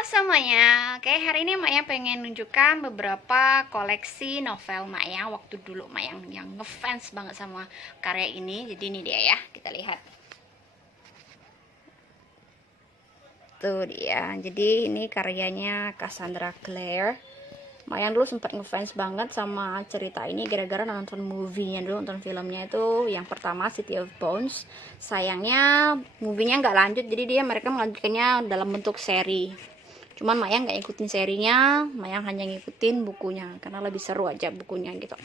semuanya. Oke, hari ini Maya pengen nunjukkan beberapa koleksi novel Maya waktu dulu Maya yang ngefans banget sama karya ini. Jadi ini dia ya, kita lihat. Tuh dia. Jadi ini karyanya Cassandra Clare. Maya dulu sempat ngefans banget sama cerita ini gara-gara nonton movie-nya dulu, nonton filmnya itu yang pertama City of Bones. Sayangnya movie-nya nggak lanjut, jadi mereka melanjutkannya dalam bentuk seri. Cuman Maya nggak ikutin serinya, Maya hanya ngikutin bukunya karena lebih seru aja bukunya gitu.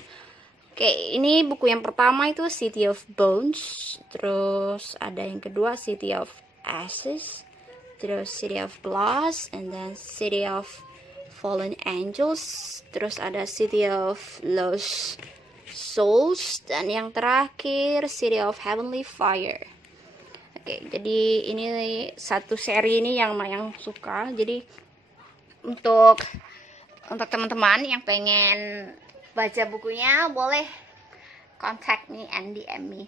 Oke, ini buku yang pertama itu City of Bones, terus ada yang kedua City of Ashes, terus City of Glass, and then City of Fallen Angels, terus ada City of Lost Souls, dan yang terakhir City of Heavenly Fire. Oke, jadi ini satu seri ini yang Mayang suka. Jadi untuk teman-teman yang pengen baca bukunya boleh contact me and DM me.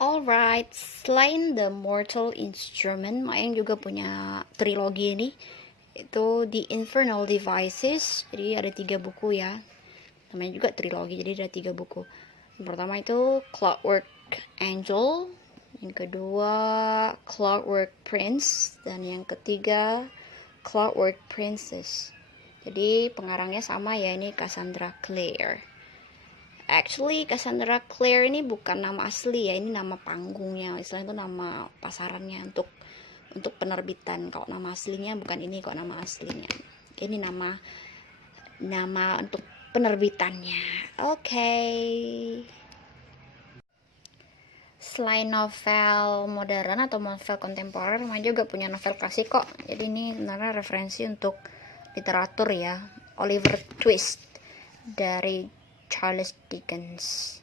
Alright, selain The Mortal Instrument, Mayang juga punya trilogi ini. Itu The Infernal Devices. Jadi ada 3 buku ya. Namanya juga trilogi, jadi ada 3 buku. Yang pertama itu Clockwork Angel, yang kedua Clockwork Prince, dan yang ketiga Clockwork Princess. Jadi pengarangnya sama ya, ini Cassandra Clare. Actually Cassandra Clare ini bukan nama asli ya, ini nama panggungnya, istilahnya itu nama pasarannya untuk penerbitan. Kalau nama aslinya bukan ini kok, nama aslinya ini nama untuk penerbitannya. Oke. Selain novel modern atau novel kontemporer, Maya juga punya novel klasik kok. Jadi ini sebenarnya referensi untuk literatur ya. Oliver Twist dari Charles Dickens.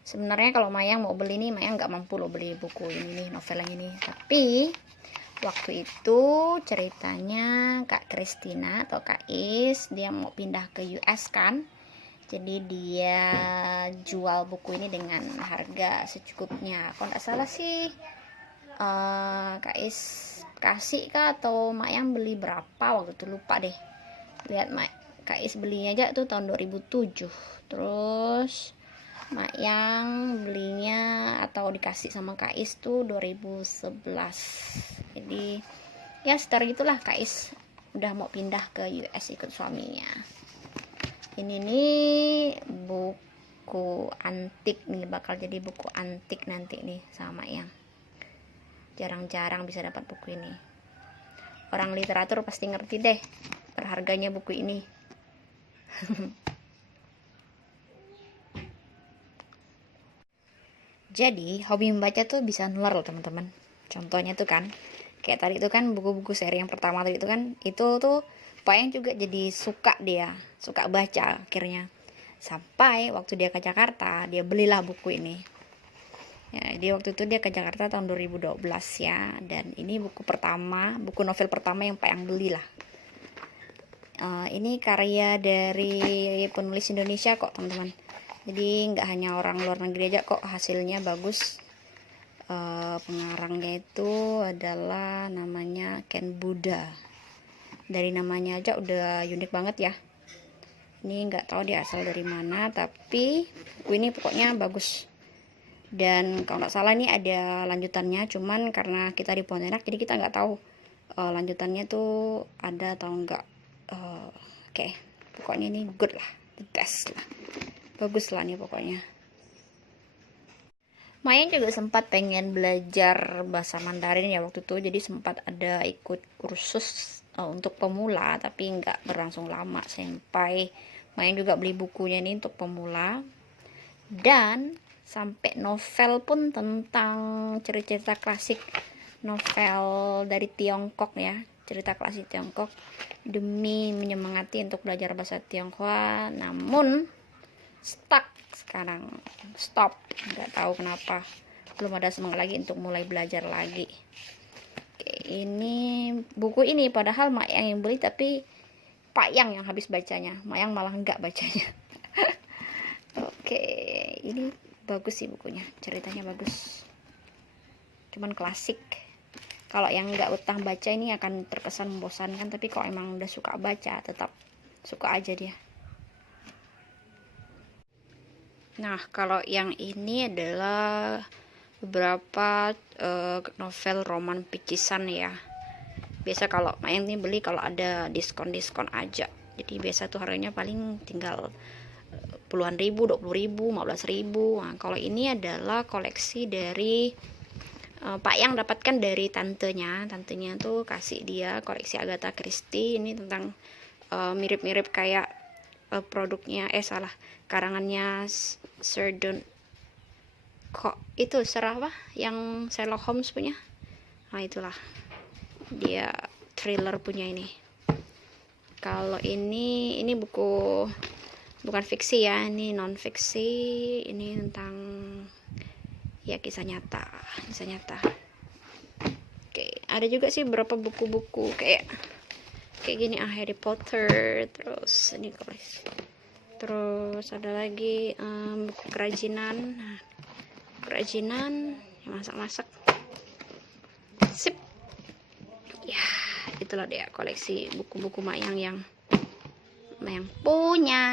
Sebenarnya kalau Maya mau beli ini, Maya nggak mampu loh beli buku ini, novel yang ini. Tapi waktu itu ceritanya Kak Christina atau Kak Is, dia mau pindah ke US kan. Jadi dia jual buku ini dengan harga secukupnya. Kalau nggak salah sih Kak Is kasih kah atau Mayang beli berapa waktu itu, lupa deh. Lihat Kak Is belinya aja tuh tahun 2007. Terus Mayang belinya atau dikasih sama Kak Is tuh 2011. Jadi ya sekitar gitulah, Kak Is udah mau pindah ke US ikut suaminya. Ini nih buku antik nih, bakal jadi buku antik nanti nih sama yang jarang-jarang bisa dapat buku ini. Orang literatur pasti ngerti deh berharganya buku ini. Jadi hobi membaca tuh bisa nular loh teman-teman. Contohnya tuh kan kayak tadi tuh kan buku-buku seri yang pertama tadi itu kan, itu tuh Payang juga jadi suka baca akhirnya. Sampai waktu dia ke Jakarta, dia belilah buku ini. Ya, dia waktu itu dia ke Jakarta tahun 2012 ya, dan ini buku novel pertama yang Payang beli lah. Ini karya dari penulis Indonesia kok teman-teman. Jadi nggak hanya orang luar negeri aja kok, hasilnya bagus. Pengarangnya itu adalah namanya Ken Buddha. Dari namanya aja udah unik banget ya. Ini nggak tahu dia asal dari mana, tapi buku ini pokoknya bagus. Dan kalau nggak salah ini ada lanjutannya, cuman karena kita di Pontianak jadi kita nggak tahu lanjutannya tuh ada atau enggak. Oke, pokoknya ini good lah, the best lah, bagus lah nih pokoknya. Maya juga sempat pengen belajar bahasa Mandarin ya waktu itu, jadi sempat ada ikut kursus untuk pemula, tapi nggak berlangsung lama sampai Maya juga beli bukunya ini untuk pemula. Dan sampai novel pun tentang cerita klasik, novel dari Tiongkok ya, cerita klasik Tiongkok, demi menyemangati untuk belajar bahasa Tionghoa. Namun stuck sekarang, stop, nggak tahu kenapa, belum ada semangat lagi untuk mulai belajar lagi. Oke, ini buku ini padahal Mak Yang yang beli, tapi Pak Yang habis bacanya, Mak Yang malah nggak bacanya. Oke, ini bagus sih bukunya, ceritanya bagus, cuman klasik. Kalau yang nggak utang baca ini akan terkesan membosankan, tapi kalau emang udah suka baca, tetap suka aja dia. Nah, kalau yang ini adalah beberapa novel roman picisan ya. Biasa kalau main ini beli kalau ada diskon-diskon aja. Jadi biasa tuh harganya paling tinggal puluhan ribu, 20.000, 15.000. Nah, kalau ini adalah koleksi dari Pak Yang dapatkan dari tantenya tuh kasih dia koleksi Agatha Christie. Ini tentang mirip-mirip kayak produknya karangannya Sir Don kok itu serah apa yang Sherlock Holmes punya. Nah itulah dia, thriller punya ini. Kalau ini buku bukan fiksi ya, ini non fiksi, ini tentang ya kisah nyata. Oke, ada juga sih beberapa buku-buku kayak gini, Harry Potter, terus ini terus ada lagi buku kerajinan. Nah, kerajinan yang masak-masak, sip ya. Itulah dia koleksi buku-buku Mak Yang punya.